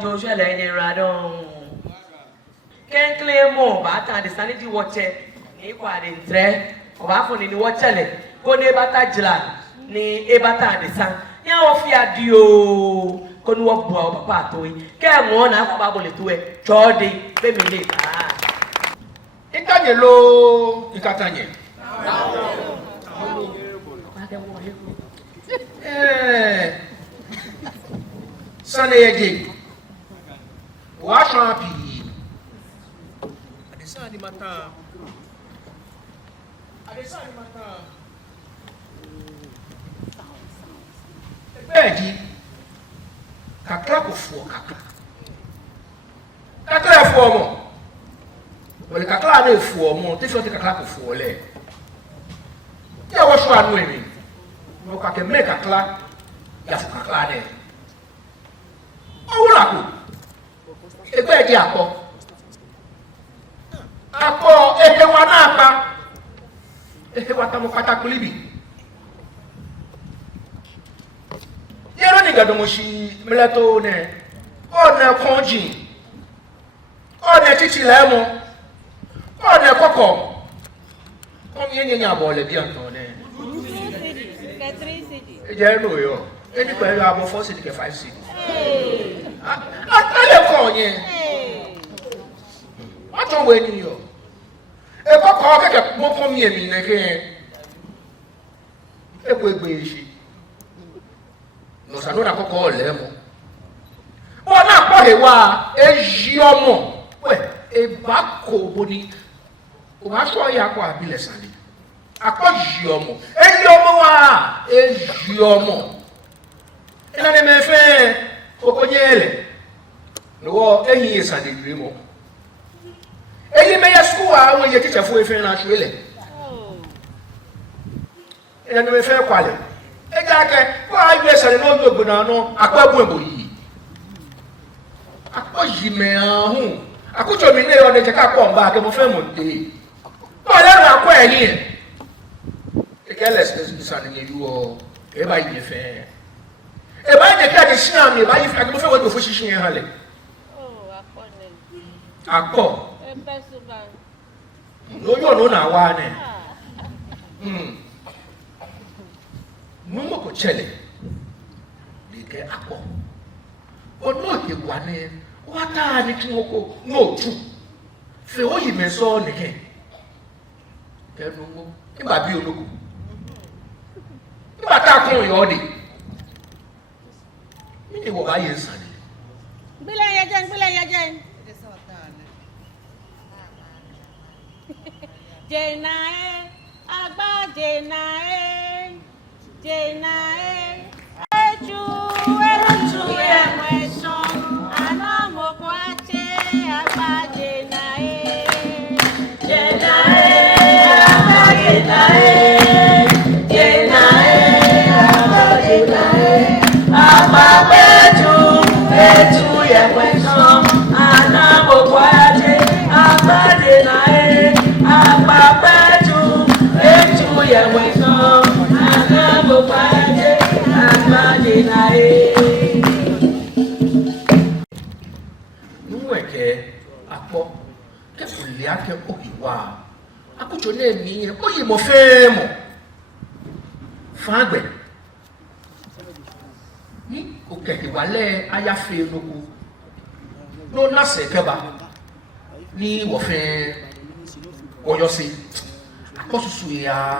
Joshua Lane Radon. Can't claim more, but the sanity watcher, Nii Kwardey Ntreh, or Afon in the watcher, go neighbor Tajla, Ni Ebata the San. Now, fear Dio, con walk Papa to it. Come on, I'm probably to it. Jordi, family. Itanyelo, Ikatanye. Sunday again. Wash happy. Adesa Tamoi. Beji. Kakla kufo kakla. Kakla fuomo. Wale kakla ne fuomo. Tiso te kakla kufo le. Ya washo anu emi. No kake me kakla. Ya fu kakla ne. Awula ku. Beji akọ. Akọ eke wana apa. Eke watamu kata kulibi. Yero ni gadomoshi meleto ne. One konji. One chichi lemo. One koko. Komi yenye nyabole bi antone. Eje no yo. Eni pẹ̀lú abo 4 cedi ke 5 cedi. Atale konye. Aton we ni yo. E koko keke mo komi emi ne ke. E gbegbe isi. No sanora koko lemo. Ona po hewa eji omo. We e bako boni. O ma so ya ko abile sande. Akọ ji omo. Eji omo wa eji omo. Ina ne mefe okonyele. No ehi sande grimo. Eyi me ya school a won ye teacher fu efe na hwele. Ina ne mefe kwale. Ejake ko aye sande no gbogbo na no akwabu ebo yi. Akọ me ahun. Akucho mi ne o de ka ko mba ke mo fe mo de. Bo le ra ko eyin. Ekeles sande ye yu e ba yi fe. E ba je ka de sian mi ba yi fa ke mo fe wo do fo shishin yan hale. Akọ. No yo no na wa ne. Mumo ko chele. Dike akọ. Ono ke wa ne. Wata ni kinoko no tu. Fe o yi me so ne ke. Kenu mo. Iba bi oloko. Iba ta kun yo de. Mi ni wo ba ye nsane. Bila ya jen. Jenae, agba jenae, eju ye mweson, anamoko ache, agba jenae, agba jenae, agba eju ye mweson, anamoko ache, agba jenae. Ya weso anabo paje amade nae nuweke apo kefuli ake okiwa akucho na emi yen oyi mo fe mo fagbe ni okeke wale ayafe loku no na se keba ni wo fe oyosi akosusu ya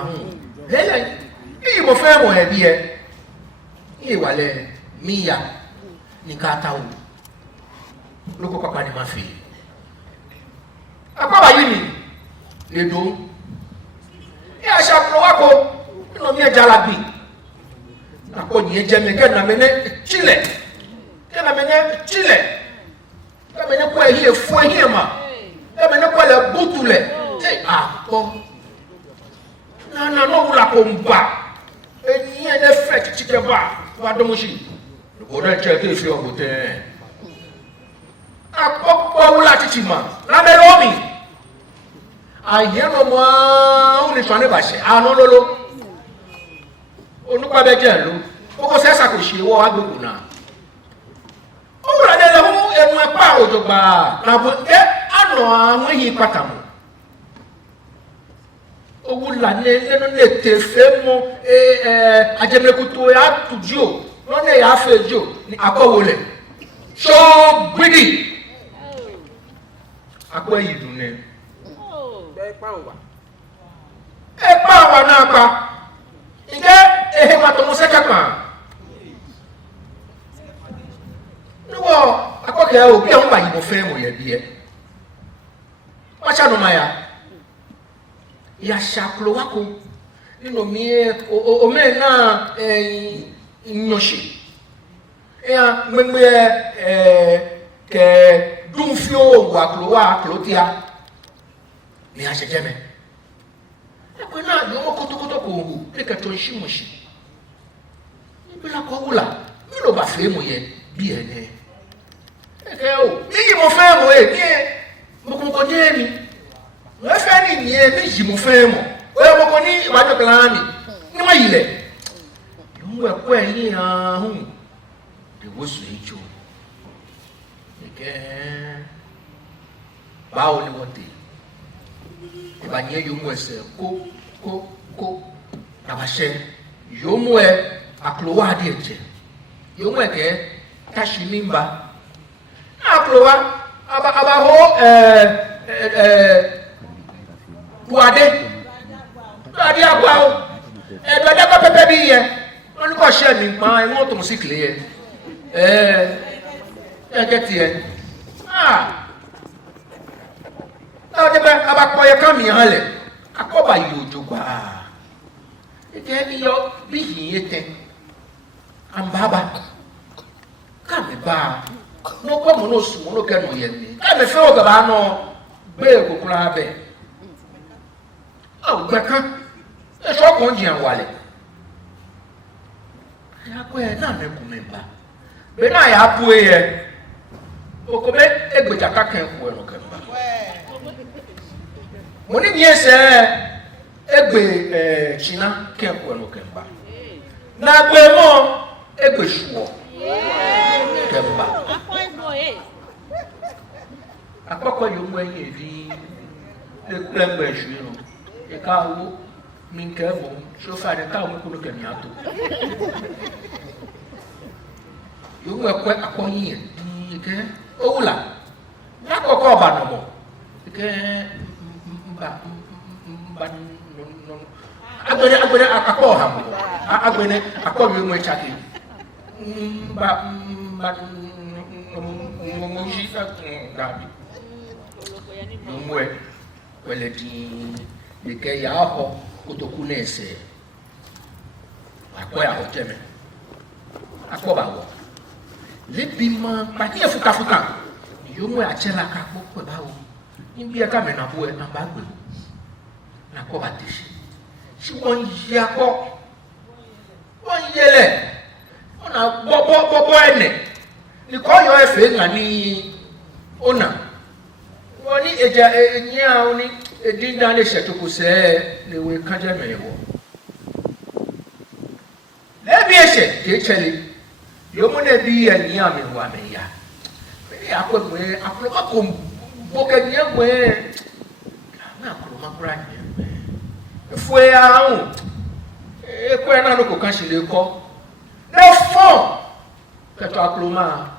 hele ni mo fe mo e bi e ni wale miya ni kata o loko papa ni ma fi apa ba yini le do ya sha pro wako no mi jalabi ako ni je me ke na mene chile ke na mene chile ke mene ko ehie fu ehie ma ke mene ko le butule apo no wula ko mba eni e de fet chike ba wa domoshi o de che ke fi ogote apo wula chichi ma la me romi aye no mo o ni twane ba se ano lolo onu pa be je lo o ko se sa ko se wo agbogun na o wula de le hu emu pa ojogba na bo e ano ahun yi patamo owula ne no ne tefemo ajemekuto ya tujo no ne ya fejo ni akowole so gbidi akwa yidune e pa wa na pa ike ehe ma to mo sekapa nuwo akoke obi e mba yibo fe mo ye bie macha no maya ya shaklo wako nino mie o me na nyoshi ya memwe ke dumfio wa klo wa klotia ni ashejeme ko na yo kotokoto ko hu le ka tonshi moshi bila ko wula mi lo ba fe mo ye bi ene ke o yi mo fe mo e ni mo ko je ni mo fe ni ye mi ji mo fe mo o mo ko ni ba jo kala mi ni ma yile yo ko yin ahun de wo su ejo ke bawo ni wote ibanye yo mo ese ko abashe yo mo e aklowa de eje yo mo ke tashi nimba aklowa aba ho buade adi agba o do de ko pepe bi ye won ko se mi pa e won to music le ye get here de ba aba ko ye kan mi han le akoba yojo gba eke ni yo bi yete ambaba ka me ba no ko mo no su mo no ke no ye ni ka me fe o gaba no be kokura be o gba kan e so ko nji an wale ya ko e na me ku me ba be na ya pu ye o ko be egbeja ka kan ku e no ke ba mo ni yese egbe china ke ku e no ke ba na gbe mo egbe suwo ke ba akoko yo mo yin di le klembe su no e ka wo min ke mo so fa de ka mo ku no ke mi ato yo mo ko akoyin di ke owula na koko ba no mo ke mba no agbere akako ha mo agbere akobi mo chaki mba mo ji ta gabi mwe wele di ke ya ho kutoku nese akoya hoteme akoba wo lebi ma pa ti fuka yo mwe achela ka popo bawo nibi e ka me na bo e na ba gbe na ko ba ti si won ya ko won yele ona bobo ene ni ko yo efe nga ni ona woni eja enya oni edinda le shetuku se le we kaje mewo lebi ese ke chele yo mo ne bi eni ame wa me ya me ya ko me akolo ba ko boke ni egbe na akolo ma kura ni fue ahun e ko na lo ko kan se le ko no fun keto akloma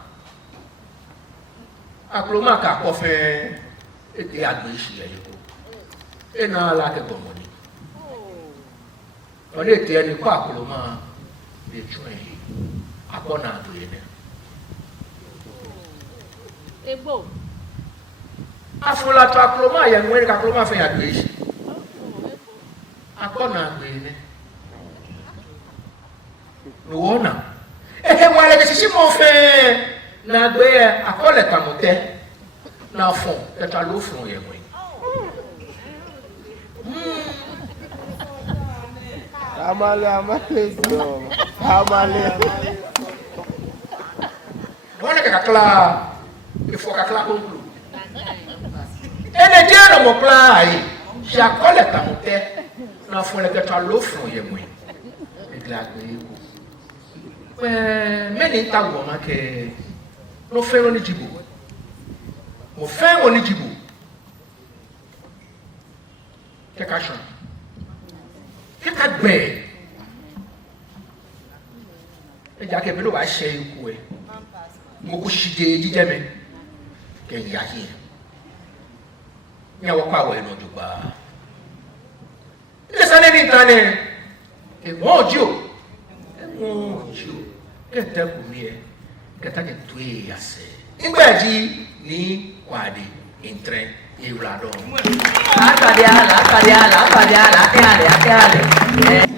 ka ko fe ete agbe isi e ko e na la ke gomo ni o le te eni ko akloma de join akona do ene egbo afula to akloma ye nwe ka akloma fe agbe isi akona agbe ene no wona wale ke sisi mo fe na gbe akole tamote na fon ke ta lo fun ye mo amale so amale wale ke kakla il faut kakla conclu ene je no mo kla ai si akole tamote na fon ke ta lo fun ye mo e gla gbe meni ta wo ma ke no fero ni jibo mo fẹ́ wọn ní jìbò kẹ́ka sàn kẹ́ka gbẹ̀ ẹ̀jẹ̀ akẹ́bí ló bá ṣe ikú ẹ̀ mo kò ṣì dé jíjẹ́ mi kẹ́yìn ayé ní àwọn kọ́ àwọ̀ ẹ̀ náà jù gbà ilé sáré ní ìtàn ni ẹ̀wọ̀n òjì o kẹ́tẹ́ kù mí ẹ̀ kẹ́tẹ́ kẹ́ tó yẹ àṣẹ nígbà jí Nii Kwardey Ntreh ewúrẹ́ àdó. Àtàlẹ́ àlẹ́.